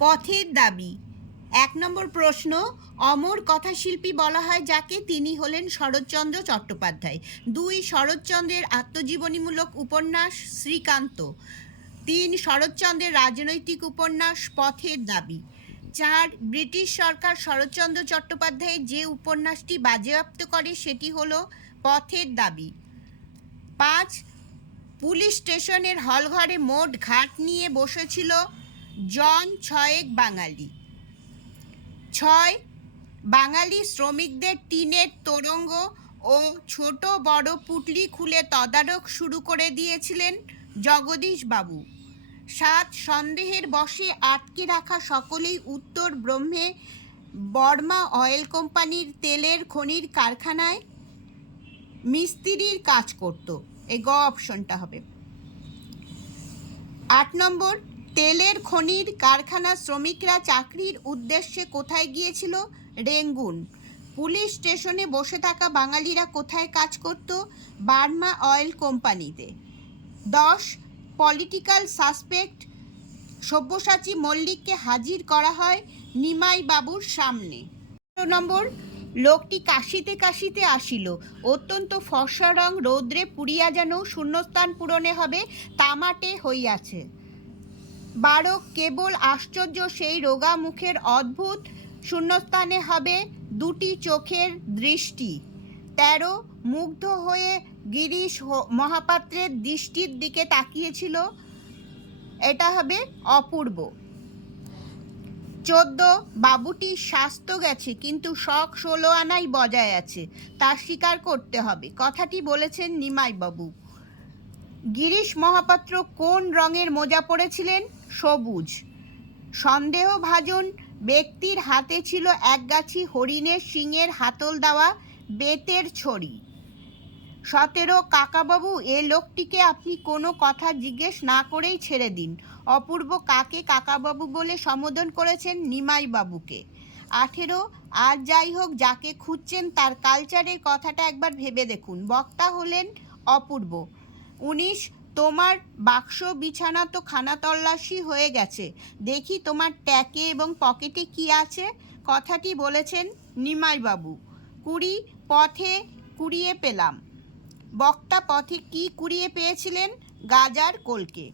পথের দাবি। ১ নম্বর প্রশ্ন, অমর কথাশিল্পী বলা হয় যাকে? তিনি হলেন শরৎচন্দ্র চট্টোপাধ্যায়। ২ শরৎচন্দ্রের আত্মজীবনীমূলক উপন্যাস শ্রীকান্ত। ৩ শরৎচন্দ্রের রাজনৈতিক উপন্যাস পথের দাবি। ৪ ব্রিটিশ সরকার শরৎচন্দ্র চট্টোপাধ্যায়ের যে উপন্যাসটি বাজেয়াপ্ত করে সেটি হলো পথের দাবি। ৫ পুলিশ স্টেশনের হলঘরে মোট ঘাট নিয়ে বসেছিল জন ৬ বাঙালি। ৬ বাঙালি শ্রমিকদের টিনের তোরঙ্গ ও ছোট বড় পুঁটলি খুলে তদারক শুরু করে দিয়েছিলেন জগদীশবাবু। ৭ সন্দেহের বশে আটকে রাখা সকলেই উত্তর ব্রহ্মে বর্মা অয়েল কোম্পানির তেলের খনির কারখানায় মিস্ত্রির কাজ করত। এই গ অপশনটা হবে। ৮ নম্বর তেলের খনির কারখানার শ্রমিকরা চাকরির উদ্দেশ্যে কোথায় গিয়েছিল? রেঙ্গুন। পুলিশ স্টেশনে বসে থাকা বাঙালিরা কোথায় কাজ করত? বার্মা অয়েল কোম্পানিতে। ১০ পলিটিক্যাল সাসপেক্ট সব্যসাচী মল্লিককে হাজির করা হয় নিমাই বাবুর সামনে। ১১ নম্বর লোকটি কাশিতে কাশিতে আসিল, অত্যন্ত ফর্সা রং রৌদ্রে পুড়িয়া যেন শূন্যস্থান পূরণে হবে তামাটে হইয়াছে। ১২ কেবল আশ্চর্য সেই রোগা মুখের অদ্ভুত শূন্যস্থানে হবে দুটি চোখের দৃষ্টি। ১৩ মুগ্ধ হয়ে গিরিশ মহাপাত্রের দৃষ্টির দিকে তাকিয়েছিল, এটা হবে অপূর্ব। ১৪ বাবুটির স্বাস্থ্য গেছে কিন্তু শখ ১৬ আনাই বজায় আছে, তা স্বীকার করতে হবে, কথাটি বলেছেন নিমাইবাবু। গিরিশ মহাপাত্র কোন রঙের মোজা পরেছিলেন? সবুজ। সন্দেহভাজন ব্যক্তির হাতে ছিল একগাছি হরিণের শিঙের হাতল দেওয়া বেতের ছড়ি। ১৭ কাকাবাবু, এ লোকটিকে আপনি কোনো কথা জিজ্ঞেস না করেই ছেড়ে দিন। অপূর্ব কাকে কাকাবাবু বলে সম্বোধন করেছেন? নিমাইবাবুকে। ১৮ আর যাই হোক, যাকে খুঁজছেন তার কালচারের কথাটা একবার ভেবে দেখুন, বক্তা হলেন অপূর্ব। ১৯ তোমার বাক্স বিছানা তো খানা তল্লাশি হয়ে গেছে, দেখি তোমার ট্যাকে এবং পকেটে কি আছে, কথাটি বলেছেন নিমাইবাবু। ২০ পথে কুড়িয়ে পেলাম। বক্তা পথে কি কুড়িয়ে পেয়েছিলেন? গাজার কলকে।